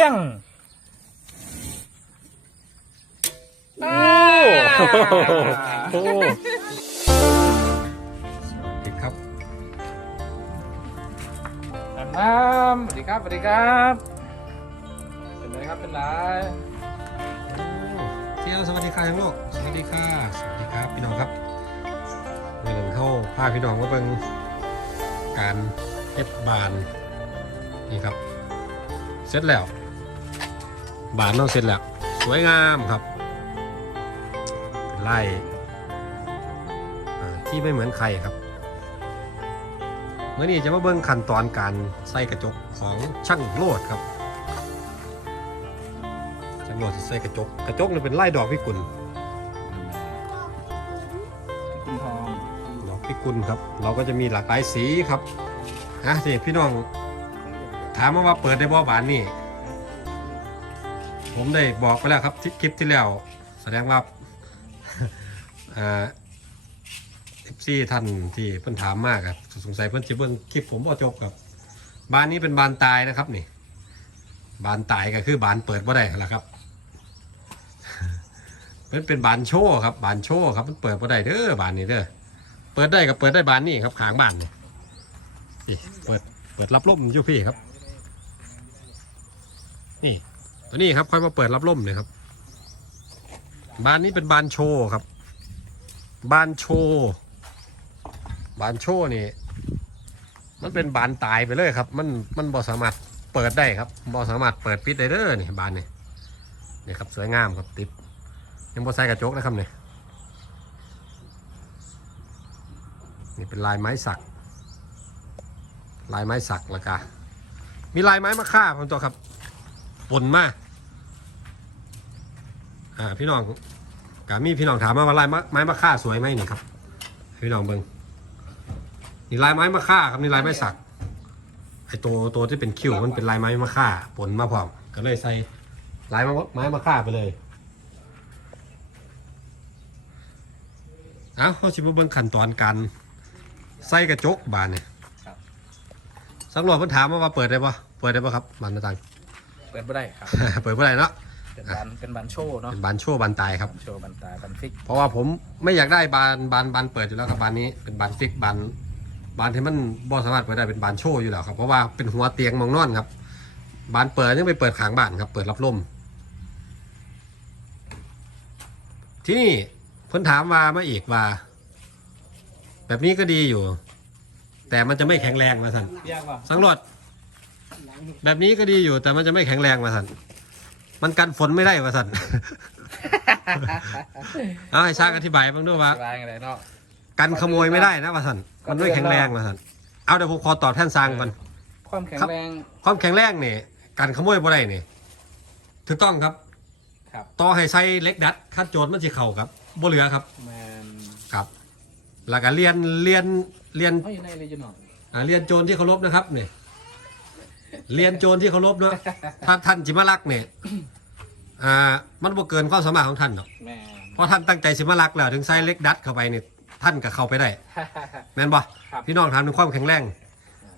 พ่งโอ้โหสวัสดีครับอาบน้ำสวัสดีครับสวัสดีครับ เป็นไรครับเป็นไรเที่ยวสวัสดีค่ะทั้งโลกสวัสดีค่ะสวัสดีครับพี่น้องครับเมื่อหนึ่งเข้าพาพี่น้องมาเบิ่งการเฮ็ดบานนี่ครับ เสร็จแล้ว บานเราเสร็จแล้ว สวยงามครับเป็นไล่อ่าที่ไม่เหมือนใครครับเมื่อนี้จะมาเบิ่งขั้นตอนการใส่กระจกของช่างโลดครับจังหวะที่ใส่กระจก กระจกนี่เป็นไล่ดอกพิกุลคุณทองดอกพิกุลครับ เราก็จะมีหลากหลายสีครับฮะที่พี่น้องถามมาว่าเปิดได้บ่บานนี่ ผมได้บอกไปแล้วครับคลิปที่แล้ว แสดงว่าเอฟซีท่านที่เพิ่นถามมากครับสงสัยเพิ่นจะเบิ่งคลิปผมบ่จบครับบานนี้เป็นบานตายนะครับนี่ บานตายก็คือบานเปิดบ่ได้แหละครับมันเป็นบานโชว์ครับบานโชว์ครับมันเปิดบ่ได้เด้อบานนี้เด้อเปิดได้ก็เปิดได้บานนี้ครับขางบ้านนี่นี่เปิดเปิดรับลมอยู่พี่ครับ นี่ ตัวนี้ครับค่อยมาเปิดรับลมเลยครับ บานนี้เป็นบานโชว์ครับ บานโชว์บานโชว์นี่ มันเป็นบานตายไปเลยครับ มันมันบ่สามารถเปิดได้ครับบ่สามารถเปิดปิดได้เด้อนี่บานนี่นี่ครับสวยงามครับติดยังบ่ใส่กระจกนะครับเนี่ยนี่เป็นลายไม้สัก ลายไม้สักล้วก็มีลายไม้มะค่าผมตัวครับ ปนมากอ่าพี่น้องกามีพี่น้องถามมาว่าลายไม้ไม้มะค่าสวยไหมนี่ครับให้พี่น้องเบิงนี่ลายไม้มะค่าครับนี่ลายไม้สักไอตัวตัวที่เป็นคิ้วมันเป็นลายไม้มะค่าปนมาพร้อมก็เลยใส่ลายไม้มะค่าไปเลยเอาเขาชิมเบิ่งขั้นตอนการใส่กระจกบานเนี่ยสังหลอดเพิ่นถามมาว่าเปิดได้ปะเปิดได้ปะครับบานหน้าต่าง เปิดไม่ได้ครับ เปิดเมื่อไหร่เนาะ เป็นบันเป็นบันโชว์เนาะเป็นบานโชว์บานตายครับบันโชว์บันตาบันฟิกเพราะว่าผมไม่อยากได้บานบานบานเปิดอยู่แล้วครับบานนี้เป็นบานฟิกบานบานที่มันบ่สามารถเปิดได้เป็นบานโชว์อยู่แล้วครับ เพราะว่าเป็นหัวเตียงมองนอนครับ บานเปิดยังไปเปิดขางบ้านครับ เปิดรับลม ที่นี่เพิ่นถามมามาอีกว่า แบบนี้ก็ดีอยู่ แต่มันจะไม่แข็งแรงมาสันยากป่ะสังรวด แบบนี้ก็ดีอยู่แต่มันจะไม่แข็งแรงมาสันมันกันฝนไม่ได้มาสัน เอาให้ชากอธิบายบ้างด้วยว่าสบายอะไรเนาะกันขโมยไม่ได้นะมาสันมันไม่แข็งแรงมาสันเอาเดี๋ยวผมขอตอบแทนซางก่อน ความแข็งแรง ความแข็งแรงเนี่ยกันขโมยบ่ได้เนี่ยถูกต้องครับ ครับต่อให้ใช้เหล็กดัดคัดโจรมันจะเข่าครับบ่เหลือครับ แมนครับ แล้วก็เรียนเรียนเรียนเขาอยู่ในเลยจุนออ่าเรียนโจรที่เคารพนะครับเนี่ย เรียนโจรที่เคารพเนาะถ้าท่านจิมารักเนี่ยอ่า มันบ่เกินความสามารถของท่านหรอกแมนเพราะท่านตั้งใจสิมารักแล้วถึงใส่เหล็กดัดเข้าไปเนี่ยท่านก็เข้าไปได้ แม่นบ่ครับพี่น้องถามถึงความแข็งแรง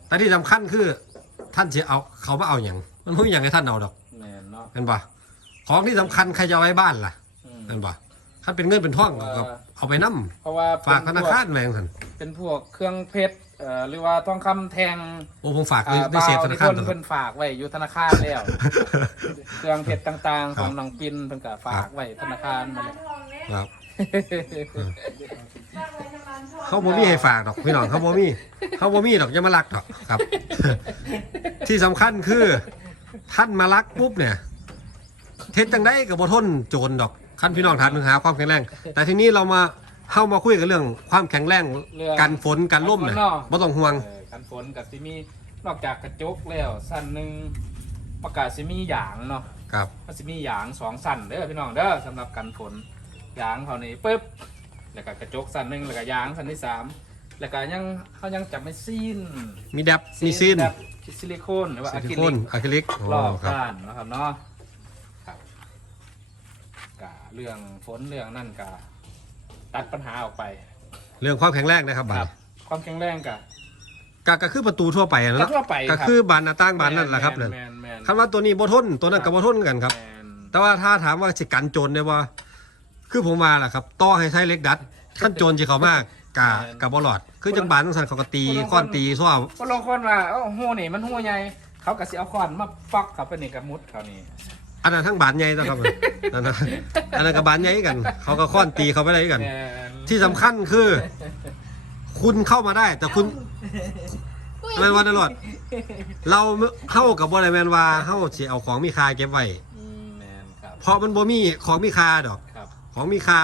แต่ที่สำคัญคือท่านจะเอาเขามาเอาอย่างมันไม่มีอย่างให้ท่านเอาดอกแมนเนาะแม่นบ่ของที่สำคัญใครจะเอาไว้บ้านล่ะอืม แม่นบ่ถ้าเป็นเงินเป็นทองก็เอาไปนํเพราะว่าฝากธนาคารแม่งท่านเป็นพวกเครื่องเพชร เอ่อหรือว่าทองคำแทงโอ้ผมฝากในอ่าในเศษธนาคารบ่วตที่ลอเพิ่ดนฝากไว้อยู่ธนาคารแล้ว เครื่องเพชรต่างๆ ของน้องปินเพิ่นก็ฝากไว้ธนาคารมาเลยครับเขาบ่มีให้ฝากดอกพี่น้องเขาบ่มีเขาบ่มีดอกอย่ามารักดอกครับ ที่สำคัญคือ ท่านมารักปุ๊บเนี่ยเท็จจังได้กับบ่ทนโจรดอกคันพี่น้องถามถึงหาความแข็งแรงแต่ทีนี้เรามา เข้ามาคุยกันเรื่องความแข็งแรงเรื่อง กันฝนกันล่มเนี่ยกันฝนเนาะบ่ต้องห่วง เออกันฝนกับซิมีนอกจากกระจกแล้วสั้นหนึ่งประกาศซิมีหยางเนาะครับ มันซิมีหยางสองสั้นเด้อพี่น้องเด้อสำหรับกันฝนหยางเขานี่ปึ๊บแล้วก็กระจกสั้นหนึ่งแล้วก็หยางสั้นที่สามแล้วก็ยังเขายังจับไม่ซีนมีดับมีซีนแบบซิลิโคนหรือว่าอะซิคลิริโคลินก อะคริลิกโอ้รอบครับ ด้านนะครับเนาะครับกะเรื่องฝนเรื่องนั่นกะ ตัดปัญหาออกไปเรื่องความแข็งแรงนะครับบานความแข็งแรงกะก็ก็คือประตูทั่วไปอะก็เนาะทั่วไปก็รับคือบานหน้าต่างบานนั่นแหละครับแมนั่นนแมนแมนคันว่าตัวนี้บ่ทนตัวนั้นก็บ่ทนกันครับแมนแต่ว่าถ้าถามว่าสิกันโจรได้ว่า คือผมมาล่ะครับต่อให้ใช้เหล็กดัดขั้นโจรสิเขามากกะกะบ่หลอด คือจังบานจังซั่นเขาก็ตีค้อนตีซ้อคนลงคนว่าเอ้าหูนี่มันหูใหญ่เขาก็สิเอาค้อนมาฟอกเขาไปนี่กับมุดเขานี่ อันนั้นทั้งบานใหญ่นะครับอันนั้นอันนั้นก็บานใหญ่กัน เขาก็ค้อนตีเขาไปได้กันแมนที่สำคัญคือ คุณเข้ามาได้ แต่คุณแมนวันตลอดเราเข้ากับบ่ได้แมนว่าเข้าสิเอาของมีค่าเก็บไว้อืมแมนครับเพราะมันบ่มีของมีค่าดอกครับของมีค่า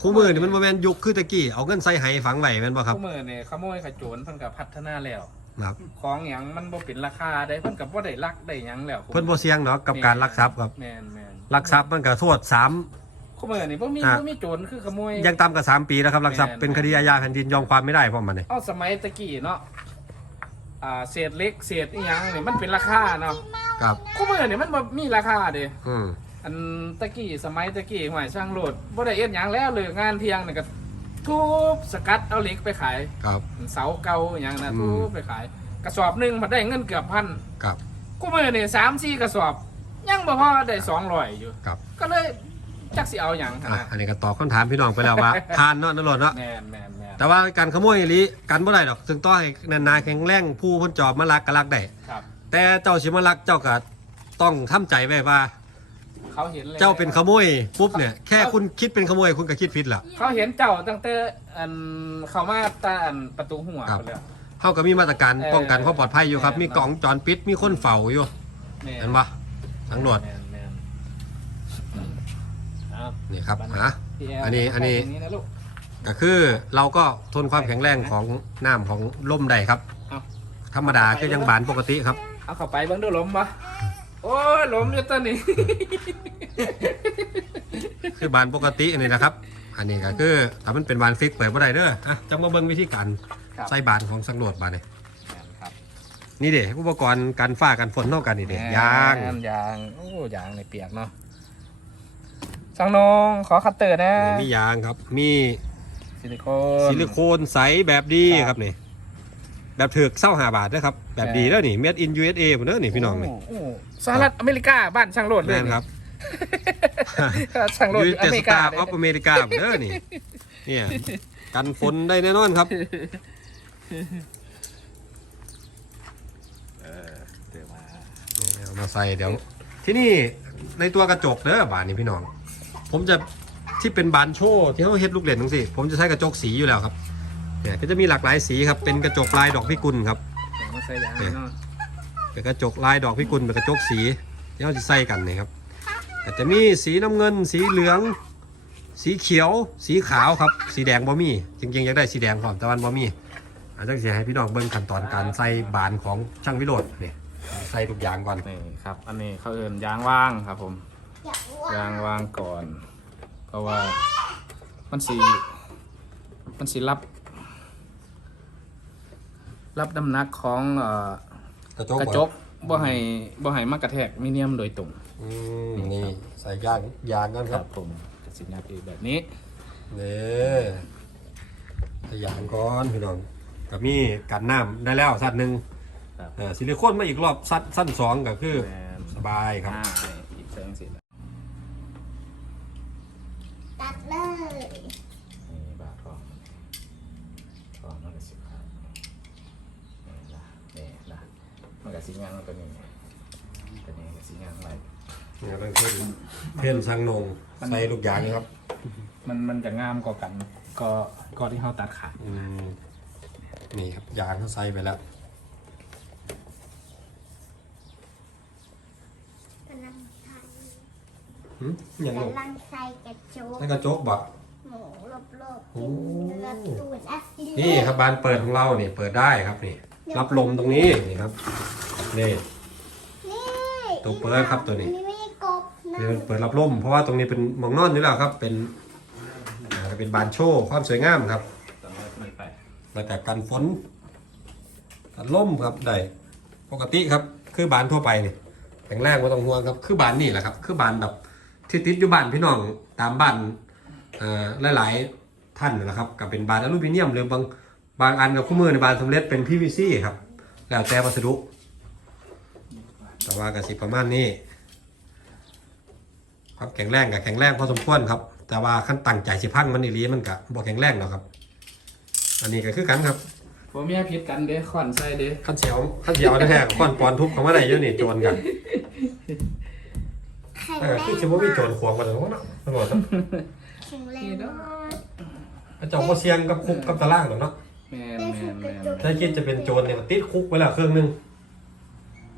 คู่มือนี่มันบ่แม่นยุคคือตะกี้เอาเงินใส่ไหฝังไว้แม่นบ่ครับผู้มือเนี่ยขโมยขโจรเพิ่นก็พัฒนาแล้ว ครับของหยังมันบ่เป็นราคาได้เพิ่นก็บ่ได้รักได้หยังแล้วเพิ่นบ่เสี่ยงเนาะกับการลักทรัพย์ครับแมนแมนลักทรัพย์มันก็โทษสาม ขโมยนี่บ่มีอะ บ่มีโจรคือขโมย ยังต่ำกว่าสามปีแล้วครับลักทรัพย์แม่นเป็นคดีอาญาแผ่นดินยอมความไม่ได้เพราะมันนี่เอาสมัยตะกี้เนาะอ่าเศษเล็กเศษอีหยังนี่มันเป็นราคาเนาะครับ ขโมยนี่มันบ่มีราคาเด้อืมอันตะกี้สมัยตะกี้หวยช่างโลดบ่ได้เอ็ดหยังแล้วเลยงานเที่ยงนี่ก็ ทุบสกัดเอาเหล็กไปขาย ครับ เสาเก่าอย่างนะอืทุม บไปขาย กระสอบหนึ่งมาได้เงินเกือบพันครับ กูมือนี่สามสี่กระสอบ ยังบ่พอได้สองร้อยอยู่ ครับ ก็เลยจักสิเอาอย่างอะ นะอันนี้ก็ตอบคำถามพี่น้องไปแล้วว่าทานเนาะนรดเนาะ แมนแมนแมนแต่ว่าการขโมยอีหลีกันบ่ได้ดอก ถึงต้องให้นานๆแข็งแรงผู้เพ้นจอบมาลักก็ลักได้ ครับ แต่เจ้าสิมาลักเจ้าก็ต้องทำใจไว้ว่า เขาเห็นเลยเจ้าเป็นขโมยปุ๊บเนี่ยแค่คุณคิดเป็นขโมยคุณก็คิดผิดละเขาเห็นเจ้าตั้งแต่อันเข้ามาตาอันประตูหัวครับไปแล้วเฮาก็มีมาตรการเออป้องกันความปลอดภัยอยู่ครับแม่นมีกล่องจรปิดมีคนเฝ้าอยู่แม่เห็นปะตำรวจแมนแมนเอานี่ครับหาพี่แอันนี้อันนี้ ตรงนะลูก ก็คือเราก็ทนความแข็งแรงของน้ำของล่มได้ครับ เอา ธรรมดาก็ยังบานปกติครับ เอาเข้าไปเบิ่งดูลมปะโอ้ยลมอยู่ตัวนี้ คือบานปกติอันนี้นะครับ อันนี้ก็คือถ้ามันเป็นบานฟิกเปิดบ่ได้เด้ออะจะมาเบิ่งวิธีการครับ ใส่บานของสังโดดบานนี่ครับนี่เด้อุปกรณ์การฝ้ากันฝนเท่ากันนี่เด้ยางแม่นยางโอ้ยางในเปียกเนาะสังนงขอคัตเตอร์นะนี่มียางครับ มีซิลิโคนซิลิโคนใสแบบดีครับนี่ แบบถือกเศร้าหาบาทนะครับ แบบดีแล้วนี่ made in USA ผมเด้อนี่พี่น้องนี่โโสหรัฐอเมริกาบ้านช่างโลดเลยแม่นครับช่างโลดยูอยู่อเต็ดเมสริกาตาร์เลยออฟอเมริกาผมเด้อนี่เนี่ยกันฝนได้แน่นอนครับเดี๋ยวมาเอามาใส่เดี๋ยว ที่นี่ในตัวกระจกเด้อบานนี้พี่น้อง ผมจะที่เป็นบานโชว์ที่เขาเฮ็ดลูกเล่นทั้งสิผมจะใช้กระจกสีอยู่แล้วครับ เนี่ยก็จะมีหลากหลายสีครับ เป็นกระจกลายดอกพิกุลครับเดี๋ยวมาใส่ยางเลยเนาะเป็นกระจกลายดอกพิกุลเป็นกระจกสีที่เขาจะใส่กันนี่ครับก็จะมีสีน้ำเงิน สีเหลือง สีเขียว สีขาวครับ สีแดงบ่มีจริงๆอยากได้สีแดงพร้อมแต่วันบ่มีอาจจะเสียให้พี่น้องเบิ่งขั้นตอนการใส่บานของช่างวิโรจน์นี่ใส่ทุกอย่างก่อน นี่ครับ อันนี้เขาเอินยางว่างครับผมอยากว่ายางวางก่อน เพราะว่ามันสีมันสีรับ รับน้ำหนักของเอ่อกระจกกระจกบ่ให้บ่ให้มากระแทกมีเนียมโดยตรง อืมนี่ใส่ยางยางกันคครัรับบผมจะสินับอีกแบบนี้ นี่ใส่ยางก่อนพี่น้องกับมีกันน้ำได้แล้วสั้นหนึ่งครับ เออซิลิโคนมาอีกรอบสั้นสั้นสองก็คือแมนสบายครับ อ่าอีกเส้นสินี่ ตัดเลย บาททองทองมันก็สิบห้านี่นะนี่นะมันก็สิยางตัวนี้ตัวนี้ก็สิยางไร นี่เป็นเพื่อน เพื่อนสังนงใส่ลูกยางนี่ครับมันมันจะงามกว่ากันก็ก็ที่เขาตัดขาดอืมนี่ครับยางเขาใส่ไปแล้ว กำลังใส่หึอย่างลูกกำลังใส่กระจกใส่กระจกบ่ หมูรอบๆโอ้เป็นเลือดตูดอะซิลนี่ครับบานเปิดของเรานี่เปิดได้ครับนี่ รับลมตรงนี้นี่ครับนี่ นี่ตัวเปิดครับตัวนี้นี่ เปิดรับลมเพราะว่าตรงนี้เป็นมองนอนอยู่แล้วครับ เป็นอ่าเป็นบานโชว์ความสวยงามครับตอนนี้มันไปแล้วแต่กันฝนกันล่มครับได้ปกติครับ คือบานทั่วไปนี่แข็งแรงไม่ต้องห่วงครับ คือบานนี่แหละครับ คือบานแบบที่ติดอยู่บ้านพี่น้องตามบ้านเอ่อหลายๆท่านนะครับกับเป็นบานอลูมิเนียมหรือบางบางอันกับคู่มือในบานสำเร็จเป็น PVC ครับ แล้วแต่วัสดุ แต่ว่ากสิประมาณนี้ ความแข็งแรงกับแข็งแรงพอสมควรครับ แต่ว่าขั้นตั้งใจสิพังมันอีหลีมันกะบ่แข็งแรงหรอกครับ อันนี้ก็คือกันครับผมมีพิษกันเด้ขอนใส่เด้ขั้นเสียวขั้นเสียวแท้ๆก้อนปอนทุบเขามาได้เยอะนี่โจรกันแข็งเออแรคืองจะว่ามีโจรขวางมาถึงว่าเนาะตำรวจเนาะแข็งแรงมากพระเจ้าบ่เสียงกับคุกกับตารางหรอกเนาะแมนแมนแมนถ้าคิดจะเป็นโจรเนี่ยมันติดคุกไว้แล้วเครื่องหนึง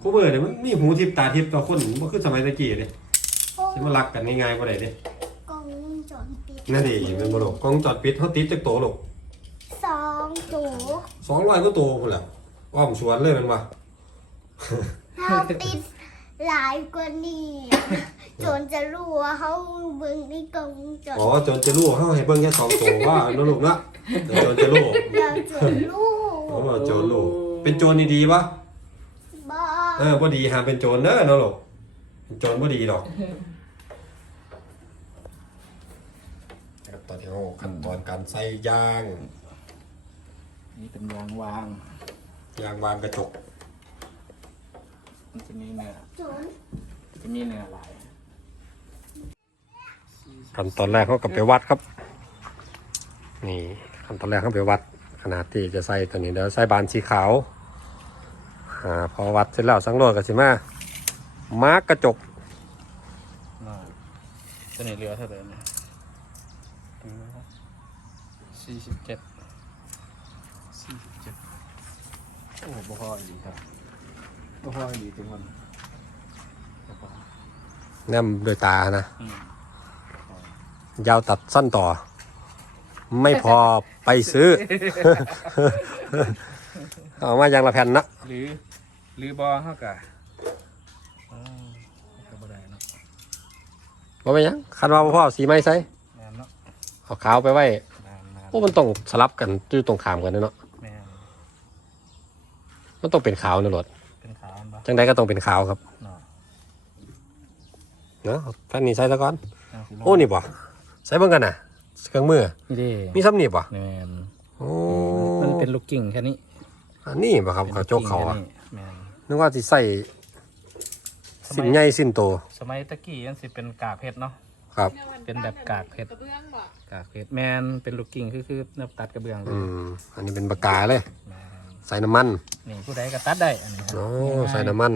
คุกเบอร์เนี่ยมันมีหูทิพตาทิพต่อคนบ่คือสมัยตะกี้เด้โอ้ สิมารักกันง่ายๆบ่ได้เด้กล้องวงจรปิดนั่นดิแมันบ่ลูกกล้องจอดปิดเฮาติดจักโตลูกสองตัว200กว่าโตพุ่นแหละอ้อมสวนเลยแมันว่าเราติดหลายกว่านี้จนจะรู้ว่าเขาเบิ่งในกล้องวงจรอ๋อโจรจะรู้เฮาให้เบิ่งแค่สองโตว่าเนาะลูกเนาะแต่โจรจะรู้เราจะรู้อ๋อโจรรู้เป็นโจรนี่ดีปะบ้าเออบ่ดีห้ามเป็นโจรเด้อเนาะลูกเป็นโจรบ่ดีดอก ตอนนี้เฮาขั้นตอนการใส่ยางนี่เป็นยางวาง ยางวางกระจก มันจะมีเนื้อจนจะมีเนื้อหลายขั้นตอนแรกเขาก็ไปวัดครับ นี่ขั้นตอนแรกเขาไปวัด ขนาดที่จะใส่ตัวนี้เดี๋ยวใส่บานสีขาวอ่าพอวัดเสร็จแล้วสังโลดก็สิมามาร์กกระจกน่าจะนี่เรือเท่าเดิมเนี่ย สี่สิบเจ็ดสี่สิบเจ็ดโอ้บ่พออีกครับบ่พออีกทุกคนบ่พอแนมด้วยตานะ อืมยาวตัดสั้นต่อ ไม่พอไปซื้อ เอามาอย่างละแผ่นนะหรือหรือบอเท่ากับอ๋อก็บ่ได้เนาะว่าไปนหยังคันว่าบ่พ่อสีไม้ใส่แม่นเนาะเอาขาวไปไว้แม่นแม่น โอ้มันต้องสลับกันอยู่ตรงขามกันเนาะแม่นมันต้องเป็นขาวนะรถเป็นขาวอันปะจังใดก็ต้องเป็นขาวครับเนาะเนาะแผ่นนี้ใส่ซะก่อนเอาสิลงโอ้นี่บ่ใส่เบิ่งกันน่ะเครื่องมือนี่เด้มีซ้ำนี่บ่แม่นโอ้มันเป็นลูกกิ่งแค่นี้อันนี้บ่ครับเขาโจกเขาอะป็นลูกิ่งแค่นี้แม่นนึกว่าสิใส่สิ้นใหญ่สิ้นโตสมัยตะกี้มันสิเป็นกากเพชรเนาะครับ เป็นแบบกากเพชรกระเบื้องบ่ กากเพชรแม่นเป็นลูกกิ่งคือคือนับตัดกระเบื้องเลยอืมอันนี้เป็นปากกาเลยแม่นใส่น้ำมันนี่ผู้ใดก็ตัดได้อันนี้ครับโอ้ใส่น้ำมัน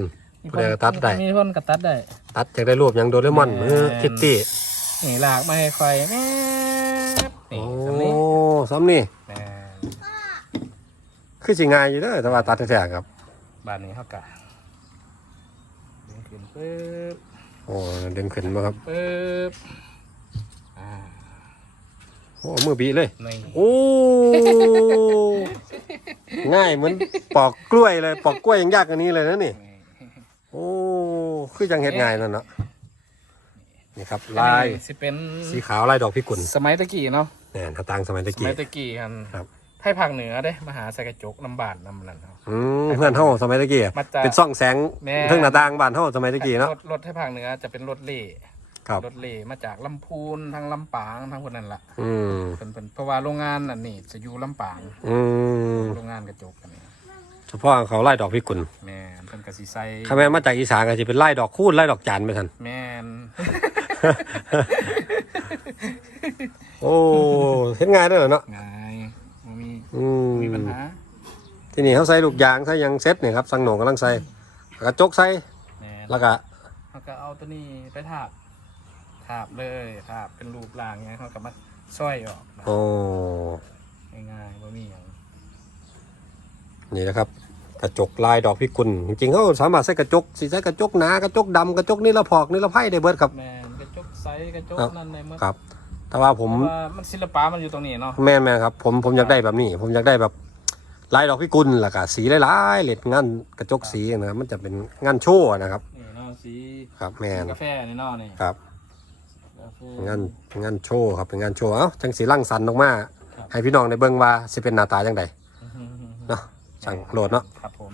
ผู้ใดก็ตัดได้ มีคนก็ตัดได้ ตัดจากได้รูปหยังโดเรมอนแม่นเออคิตตี้นี่ลากมาให้คอยแม่บโอ้นี่สำนี้ซ้ำนี่ แม่นคือสิง่ายอยู่เด้อแต่ว่าตัดแท้ๆครับ บ้านนี้เขากะดึงขึ้นปึ๊บโอ้ดึงขึ้นมาครับปึ๊บอ่า โอ้มือบีเลยนี่โอ้ง่ายเหมือนปอกกล้วยเลย ปอกกล้วยยังยากกว่านี้เลยนะนี่ โอ้คือยังเห็ดง่ายนั่นเนาะนี่ครับลายสิเป็นสีขาวลายดอกพิกุลสมัยตะกี้เนาะเนี่ยถ้าต่างสมัยตะสกี้ มัยตะกี้กันครับไทยภาคเหนือเด้มหาสกจกน้ำบานน้ำนั่นเนาะ อืมเพื่อนเท่าสมัยตะกี้อะมาจากเป็นซ่องแสงแม่เทิงหน้าต่างบ้านเท่าสมัยตะกี้เนาะรถรถไทยภาคเหนือจะเป็นรถเล่ ครับ รถเล่มาจากลำพูนทางลำปางทางคนนั้นละอืมเป็นเป็นเพราะว่าโรงงานอันนี้จะอยู่ลำปาง อืมโรงงานกระจกอันนี้เฉพาะเขาไล่ดอกพิกุลแม่นเป็นกระสีไซข้าแม่นมาจากอีสานก็จะเป็นไล่ดอกคูดไล่ดอกจานไปทัน แม่นโอ้เห็นง่ายด้วยเหรอเนาะไงบ่มีอืมมีปัญหาที่นี่เขาใส่ลูกยางใส่หยังเซ็ตเนี่ยครับสังโหนงกำลังใส่กระจกใส่แม่นแล้วก็เขาก็เอาตัวนี้ไปทาบ ทาบเลยทาบเป็นรูปร่างเงี้ยเขาก็มาสร้อยออกนะโอ้ง่ายๆบ่มีหยังนี่นะครับ กระจกลายดอกพิกุลจริงๆเขาสามารถใส่กระจกสีใส่กระจกหนากระจกดำกระจกนี่ละพอกนี่ละไพ่ได้เบิดครับ แม่นกระจกไซส์กระจกครับนั่นในเมื่อครับ แต่ว่าผมเพราะว่ามันศิลปะมันอยู่ตรงนี้เนาะแม่นแม่นครับ ผมผมอยากได้แบบนี้ ผมอยากได้แบบลายดอกพิกุลแล้วก็สีหลายๆเหล็ดงานกระจกสีนะครับมันจะเป็นงานโชว์นะครับนี่เนาะสีครับแม่นสีกาแฟนี่เนาะนี่ ครับกาแฟ งานงานโชว์ครับเป็นงานโชว์เอ้าจังสีร่างสรรค์ออกมาครับให้พี่น้องได้เบิ่งว่าสิเป็นหน้าตาจังไดเนาะสั่งโหลดเนาะครับผม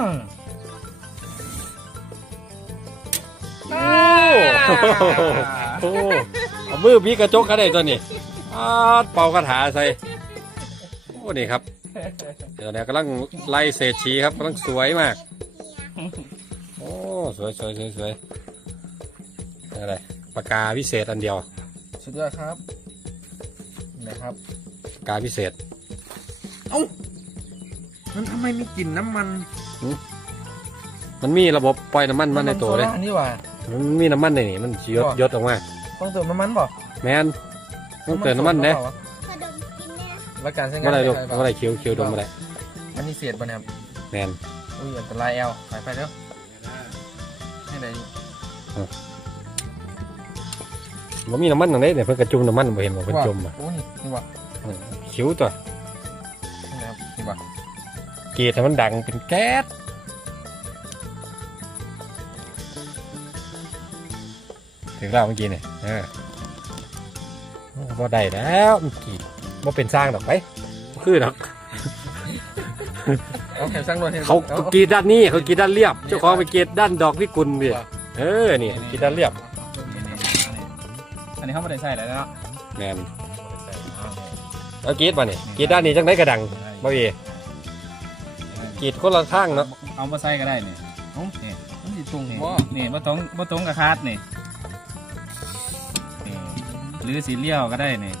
งโอ้โหเอามือบีกระจกกันได้ตัวนี้อาดเป่ากระถาใส่โอ้นี่ครับ เดี๋ยวเนี่ยกำลังไล่เศษชีครับกำลังสวยมาก โอ้สวยสวยสวยสวยอะไรปากกาพิเศษอันเดียว สุดยอดครับนะครับปากกาพิเศษมันทำไมมีกลิ่นน้ำมัน มันมีระบบปล่อยน้ำมันมาในตัวเลยำมัโซานี่หว่ามันมีน้ำมันในนี่มันสิยดบ่ยดออกมาต้องเติมน้ำมันบ่แมนต้องเติมน้ำมันเด้กระดมกินเนี่ยแล้วการใช้งานเมื่อไรลูกใช้เมื่อไรเคี้ยวเคี้ยวดมเมื่อไรอันนี้เศษป่ะเนี่ยครับแมนอุ้ยอันตรายแอลไปไปเร็วให้ไหนมันมีน้ำมันตรงนี้เนี่ยเพิ่งกระจุมน้ำมันบ่เห็นว่าเพิ่นจมอะโอ้นี่นี่ว่ะอืมคิ้วตัว กรีดให้มันดังเป็นแก๊สถึงแล้วเมื่อกี้เนี่ยเออพอได้แล้วมันกรีดว่าเป็นสร้างดอกไปบ่คือดอกเอาแขนสร้างรถให้เขาอเขากรีดด้านนี้เขากรีดด้านเรียบ เจ้าของไปกรีดด้านดอกพิกุลพี่เออนี่กรีดด้านเรียบ อันนี้เขาไม่ได้ใส่แล้วเนาะแมนแล้วกรีดมาเนี่ยกรีดด้านนี้จังไดกระดังบ่เอ กรีดคนละข้างเนาะเอามาใส่ก็ได้นี่นี่มันสิตรงนี่บ่นี่บ่ตรงบ่ตรงกับคาดนี่นี่หรือสีเลี้ยวก็ได้นี่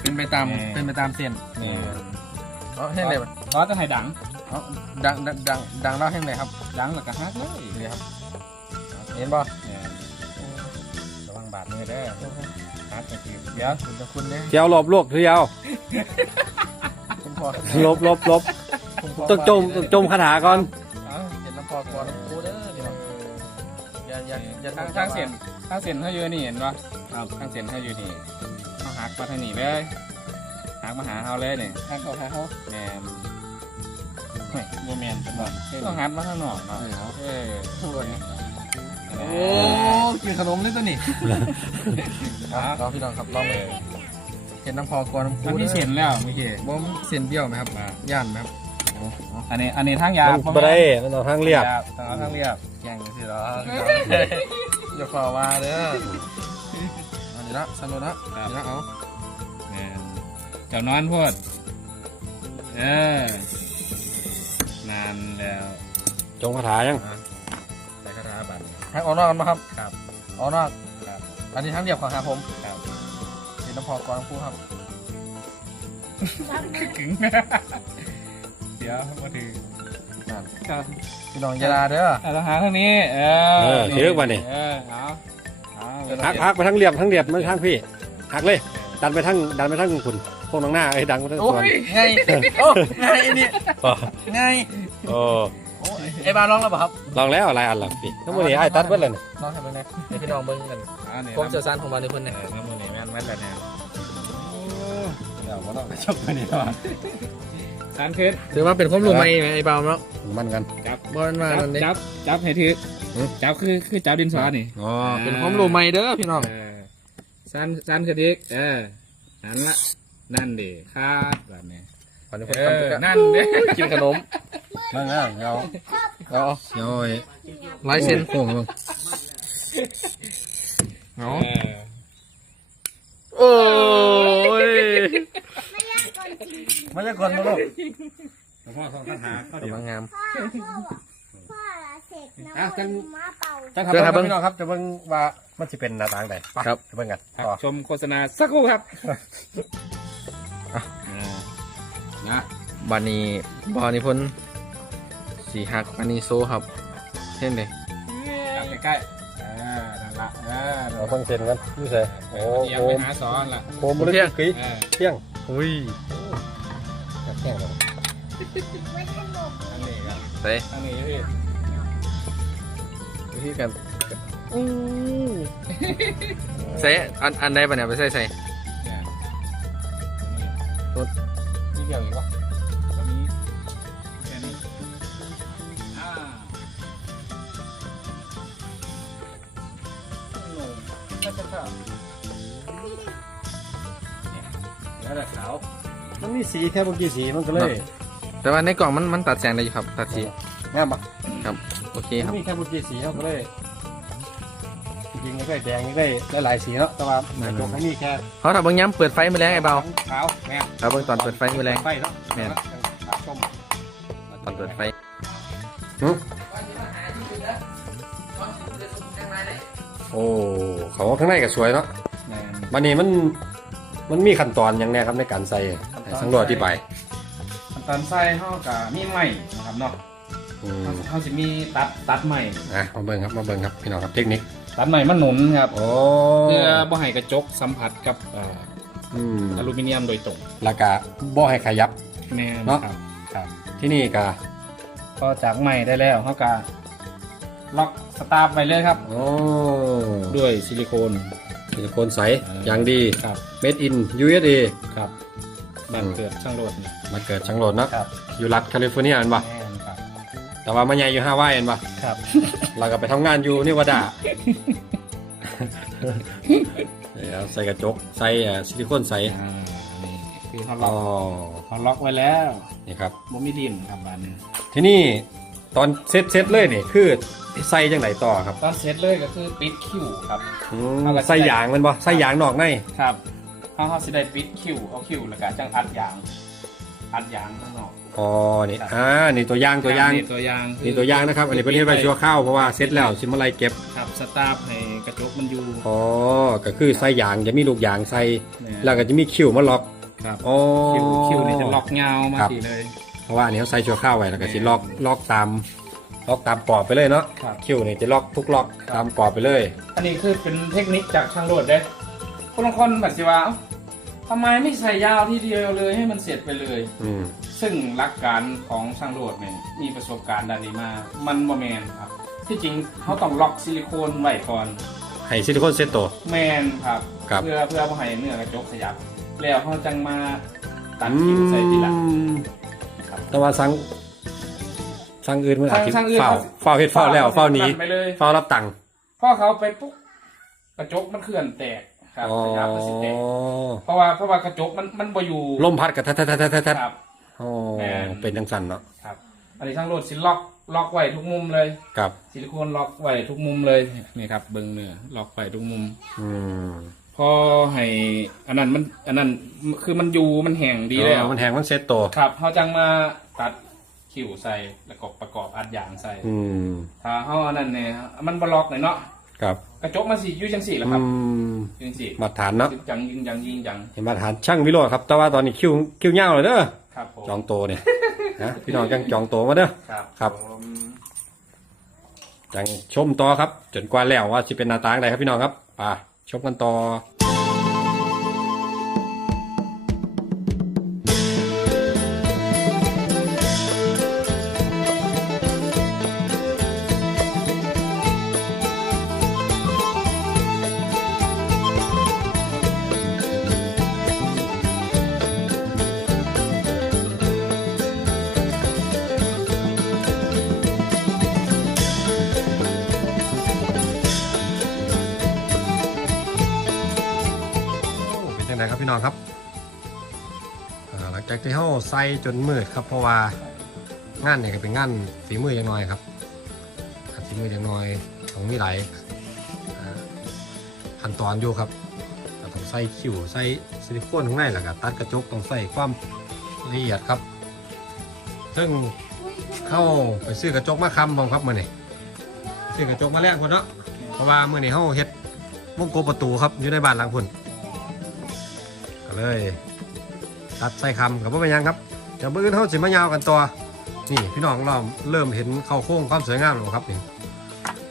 เป็นไปตามแหม่เป็นไปตามเส้นนี่เอาแห้งเลยซอสจะให้ดังเอาดังดังดังดังแล้วแห้งเลยครับ ดังแล้วก็ฮักเลยนี่ครับเห็นป่ะเนี่ยระวังบาดมือเด้อฮักก็คือเดี๋ยวคุณจะคุณเนี่ยเที่ยวรอบโลกเที่ยวคุณพ่อลบลบลบคุณพ่อ ต้องจมต้องจมคาถาก่อนเอาเห็นน้ำพอก่อนน้ำปูเด้อเดี๋ยวอย่าอย่าอย่าทางทางเส้นทางเส้นเขาอยู่นี่เห็นปะครับทางเส้นเขาอยู่นี่เขาหักมาทางนี้เลยหักมาหาเขาเลยนี่ทางเขาทางเขาแมนเฮ้ยโมแมนเป็นแบบต้องหักมาทางนอกเนาะเออโอ้กินขนมเลยตัวนี้ครับเราพี่น้องครับลองเลยเห็นน้ำพอก่อนน้ำปูมันมีด้อเส้นแล้วเมื่อกี้บ่มเส้นเบี้ยวไหมครับย่านไหมครับ อันนี้อันนี้ทางยามันบ่ได้มันเอาทางเรียบต้องเอาทางเรียบแกงสิเหรออย่าฝ่าว่าเด้ออันนี้ละสนุกนะนี่ละเอาแม่นเจ้านอนพูดเออนานแล้วจมคาถายังใส่คาถาบัตรให้ออกนอกกันมาครับครับออกนอกครับอันนี้ทั้งเดียวของครับผมครับเห็นน้ำพอก่อนน้ำปูครับขึง เดี๋ยวมาถือนั่นครับพี่น้องยาลาเด้อเอาทาทางนี้ เออเออถือมานี่ เออเอาเอาหักหักไปทางเรียบทางเรียบไม่ทางพี่หักเลย ดันไปทางดันไปทางคุณโค้งทางหน้าไอ้ยดังไปทางโอ้สวนยไงโอ้ไงอ้นี่ไงโอ้ไอ้บาลองแล้วป่ะครับลองแล้วอะไรอันหลังพี่น้ำมันนี่ไอ้ตัดเบิดเลยนี่ลองทำยังไงเดี๋ยวพี่น้องเบิ้งกันเอาเนี่ยความเชี่ยวชาญของบาลในเพิ่นเอเนี่ยอน้ำมันนี่แม่นแม่นแล้วเนี่ยเดี๋ยวมาต้องกระชกไปนี่ก่อน การขึ้นถือว่าเป็นความรู้ใหม่ไหมไอ้บาลเนาะมันกันจับบอลมาจับนั่นเด้จับจับให้ถือหือจับคือคือจับดินสอนี่อ๋อเป็นความรู้ใหม่เด้อพี่น้องเออสั้นสั้นขึ้นอีกเออนั่นละนั่นดิครับแบบนี้วันนี้เอเพิ่นทำอทุกอย่างนั่นเด้กินขนมนั่งอะเอาเอาเดี๋ยวไอ้ลายเส้นโค้งลงเอาเออโอ้ย ไม่ยากคนจริงมาจากคนมาลูกพ่อสองคาถาเข้าเดี๋ยว กำลังงาม พ่อพ่อพ่อละเสร็จนะอะจังมาเป่า จังเชิญครัครับบพี่น้องครับจะเบิ่งว่ามันจะเป็นหน้าต่างใดไปครับไปเบิ่งกันครับต่อชมโฆษณาสักครู่ครับอะอ่านะบานีบานีเพิ่นสีหักบานีโซครับเช่นเด้จับใกล้ๆเออนั่นละเออเอาเพิ่งเซ็นกันดูใส่โอ้เอียงโหไปหาสอนละโหบริสุทธิ์เออเที่ยง อุ้ยเที่ยงเลยไว้ขนมทางนี้ครับเต้ทางนี้พี่วิธีการใส่อันอันใดปะเนี่ยไปใส่ใส่ สีแค่เมื่อกี้สีมันก็เลยแต่ว่าในกล่องมันมันตัดแสงได้อยู่ครับ ตัดสีงามปะครับโอเคครับมีแค่บุตรสีเขาก็เลยจริงๆก็ได้แดงนี่ได้หลายๆสีเนาะแต่ว่าในตัวเขามีแค่เขาถ้าเบางย้ำเปิดไฟมือแรงไอ้เบาขาวแม่เราเบิ่งตอนเปิดไฟมือแรงไฟเนาะแม่นขาวส้มตอนเปิดไฟหึโอ้เขาข้างในก็สวยเนาะวันนี้มันมันมีขั้นตอนอย่างแน่ครับในการใส่ ให้สังรวจที่ไปขั้นตอนใส่เขากับมีดใหม่นะครับเนาะอืมเขาจะมีตัดตัดใหม่อะมาเบิ่งครับมาเบิ่งครับพี่น้องครับเทคนิคตัดใหม่มันหนุนครับโอ้เพื่อบ่ให้กระจกสัมผัสกับเอ่ออืมอลูมิเนียมโดยตรงแล้วก็บ่ให้ขยับ แน่เนาะ ครับครับที่นี่ก็พอจากใหม่ได้แล้วเขาก็ล็อกสตาร์ทไปเลยครับ โอ้ด้วยซิลิโคนซิลิโคนใสเออออย่างดี ครับ made in USA ครับ บ้านเกิดช่างโรดนี่มาเกิดชังโรดเนาะครับอยู่รัฐแคลิฟอร์เนียเห็นปะแน่นครับแต่ว่ามาใหญ่อยู่ฮาวายเห็นปะครับเราก็ไปทำงานอยู่นิวาดาเดี๋ยวใส่กระจกใส่เอ่อซิลิโคนใสอ่านี่คือเขาอ๋ล็ออกเขาล็อกไว้แล้วนี่ครับ บ่มีดินครับบ้านนี้ที่นี่ตอนเซ็ตเซ็ตเลยนี่คือใส่จังไหนต่อครับตอนเซตเลยก็คือปิดคิวครับ อืมเอาไปใส่ยางมันบ่ใส่ยางนอกในครับ เขาเขาสิได้ปิดคิวเอาคิวแล้วก็จังอัดยาง อัดยางข้างนอก อ๋อ นี่ อ่า นี่ตัวอย่างตัวอย่าง นี่ตัวอย่างคืนี่ตัวอย่างนะครับ อันนี้เป็นเฮ็ดไว้ชั่วข้าวเพราะว่าเซ็ตแล้วสิมาไล่เก็บ ครับ สตาร์ฟให้กระจกมันอยู่ อ๋อ ก็คือใส่ยางจะมีลูกยางใส่เนี่ยแล้วก็จะมีคิวมาล็อก ครับ อ๋อ คิวคิวนี่จะล็อกยาวมาครับทีเลย เพราะว่าอันนี้เขาใส่ชั่วข้าวไว้แล้วก็สิล็อกล็อกตามล็อกตามกรอบไปเลยเนาะครับคิวนี่จะล็อกทุกล็อกครับตามกรอบไปเลย อันนี้คือเป็นเทคนิคจากช่างโรดเด้ คนบางคนแบบสิว่าเอ้าทำไมไม่ใส่ยาวทีเดียวเลยให้มันเสร็จไปเลย อืม ซึ่งหลักการของช่างโรดเนี่ยมีประสบการณ์ด้านนี้มา มันบ่แมนครับ ที่จริงเขาต้องล็อกซิลิโคนไว้ก่อน ให้ซิลิโคนเซตตัวแมนครับ ครับ เพื่อเพื่อบ่ให้เนื้อกระจกขยับ แล้วเขาจังมาตัดคิวใส่ทีหลังอืมครับแต่ว่าสั่งสั่งอื่นมันอาจจะสั่งอื่นเฝ้าเขา เฝ้าเฮ็ดเฝ้าแล้วเฝ้าหนี้ไปเลย เฝ้ารับตังค์ พอเขาไปปุ๊บกระจกมันเคลื่อนแตก ครับอ๋อขยับมันสิแตกเพราะว่าเพราะว่ากระจกมันมันบ่อยู่ลมพัดกับทัดทัดทัดทัดทัดครับอ๋อแม่น เป็นจังสันเนาะครับ อันนี้ช่างโรดสิล็อกล็อกไว้ทุกมุมเลย ครับ ซิลิโคนล็อกไว้ทุกมุมเลยนี่ครับเบิ้งเนื้อล็อกไว้ทุกมุม อืมพอให้อันนั้นมันอันนั้นคือมันอยู่มันแห้งดีแล้ว อ๋อมันแหงมันเซตตัวครับเขาจังมาตัดคิวใส่แล้วก็ประกอบอัดยางใส่ อืมถ้าเขาอันนั้นเนี่ยมันบล็อกหน่อยเนาะ ครับกระจกมันสีอยู่จังสี่แหล้วคอืรับมจังสี่มาตรฐานเนาะยึงจังยิงจังยิงจังเห็นมาตรฐานช่างวิโรจน์ครับ แต่ว่าตอนนี้คิวคิวยาวเลยเด้อครับผมจองโตวเนี่ยนะพี่น้องจังจองโตวมาเด้อ ครับครับ ผมจังชมต่อครับ จนกว่าแล้วว่าสิเป็นหน้าตาอะไรครับพี่น้องครับป่าชมกันต่อ ที่เขาใส่จนมืดครับ เพราะว่างานเนี่ยก็เป็นงานฝีมืออย่างน้อยครับฝีมืออย่างน้อยต้องมีหลายขั้นตอนอยู่ครับต้องใส่คิวใส่ซิลิโคนข้างในแหละครับตัดกระจกต้องใส่ความละเอียดครับ ซึ่งเข้าไปซื้อกระจกมาคำพร้อมครับมื่อนี้ซื้อกระจกมาแล้วคนเนาะเพราะว่ามื่อนี้เขาเฮ็ดวงกประตูครับอยู่ในบ้านหลังพุ่นก็เลย ตัดใส่คำกับว่าเป็นหยังครับเดี๋ยวมืออนเขาสิมายาวกันต่อนี่พี่น้องเราเริ่มเห็นเข้าโค้งความสวยงามแล้วครับนี่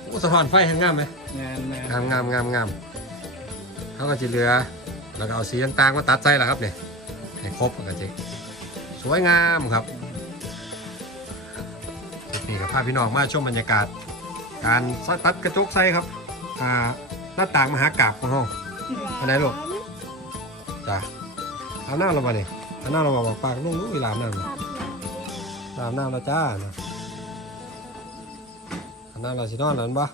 โอ้สะท้อนไฟเห็นงามไหมงานแม่งามงามงามงามเขาก็จะเหลือแล้วก็เอาสีต่างๆมาตัดใส่แล้วครับเนี่ยให้ครบกันจิสวยงามครับนี่กับพาพี่น้องมาชมบรรยากาศ การตัดกระจกใส่ครับอ่าหน้าต่างมหากราบของเราอันไหนลูกจ้ะเอาหน้าเรามาเนี่ยเอาหน้าเรามาบอกปากลุงลุงอีหลามน้ำลามน้ำเราจ้านะเอาหน้าเราสินอนแล้วนั่นปะ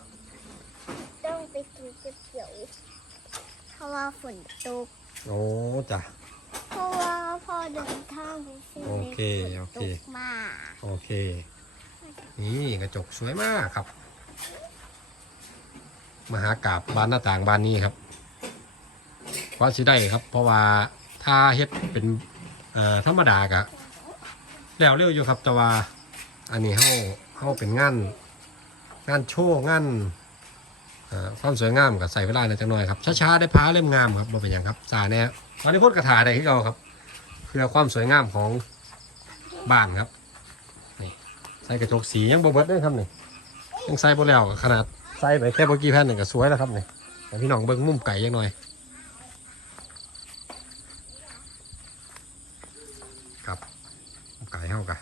ต้องไปกินก๋วยเตี๋ยวเพราะว่าฝนตกโอ้จ้ะเพราะว่าพ่อเดินทางไปซื้อโอในเคโอเคตกมาโอเค นี่กระจกสวยมากครับ มหากราบบานหน้าต่างบานนี้ครับว่าสิได้ครับ เพราะว่า ถ้าเฮ็ดเป็นธรรมดากะแล้วเร็วอยู่ครับแต่ว่าอันนี้เฮาเฮาเป็นงานงานโชว์งานความสวยงามกับใส่เวลาหน่อยจังหน่อยครับช้าๆได้พาเล่มงามครับบ่เป็นหยังครับสาแน่ตอนนี้พ่นกระถาได้ที่เราครับ เพื่อความสวยงามของบ้านครับใส่กระจกสียังบ่เบิดเด้ครับนี่ยังใส่บ่แล้วขนาดใส่ไปแค่บ่กี่แผ่นนี่ก็สวยแล้วครับนี่ให้พี่น้องเบิ่งมุมไก่ยังหน่อยครับมุมไก่ เฮากะ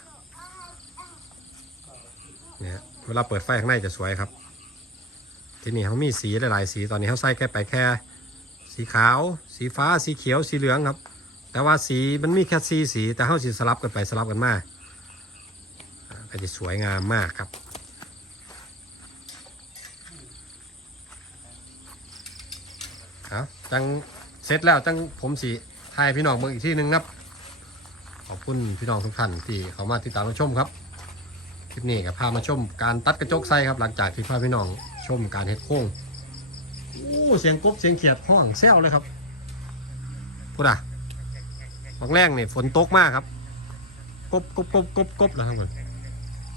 เนี่ยเวลาเปิดไฟข้างในจะสวยครับ ที่นี่เขามีสีหลายๆสีตอนนี้เขาใส่แค่ไปแค่ สีขาว สีฟ้าสีเขียวสีเหลืองครับ แต่ว่าสีมันมีแค่สีสี แต่เขาสีสลับกันไปสลับกันมาก็จะสวยงามมากครับเอาจังเสร็จแล้วจังผมสีทายพี่น้องเบิ่งอีกที่หนึ่งครับ ขอบคุณพี่น้องทุกท่านที่เข้ามาติดตามรับชมครับคลิปนี้ก็พามาชมการตัดกระจกใส่ครับหลังจากที่พาพี่น้องชมการเฮ็ดโค้งโอ้เสียงกบเสียงเขียดห้องแซวเลยครับพูดอะบางแรงนี่ยฝนตกมากครับ กบกบกบกบกบแล้วทั้งหมด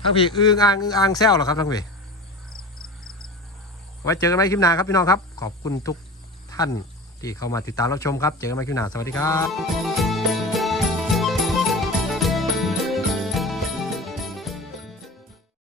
ทั้งพี่อึ้งอ่างอึ้งอ่างแซวเหรอครับทั้งพี่ไว้เจอกันใหม่คลิปหน้าครับพี่น้องครับ ขอบคุณทุกท่านที่เข้ามาติดตามรับชมครับ เจอกันใหม่คลิปหน้าสวัสดีครับ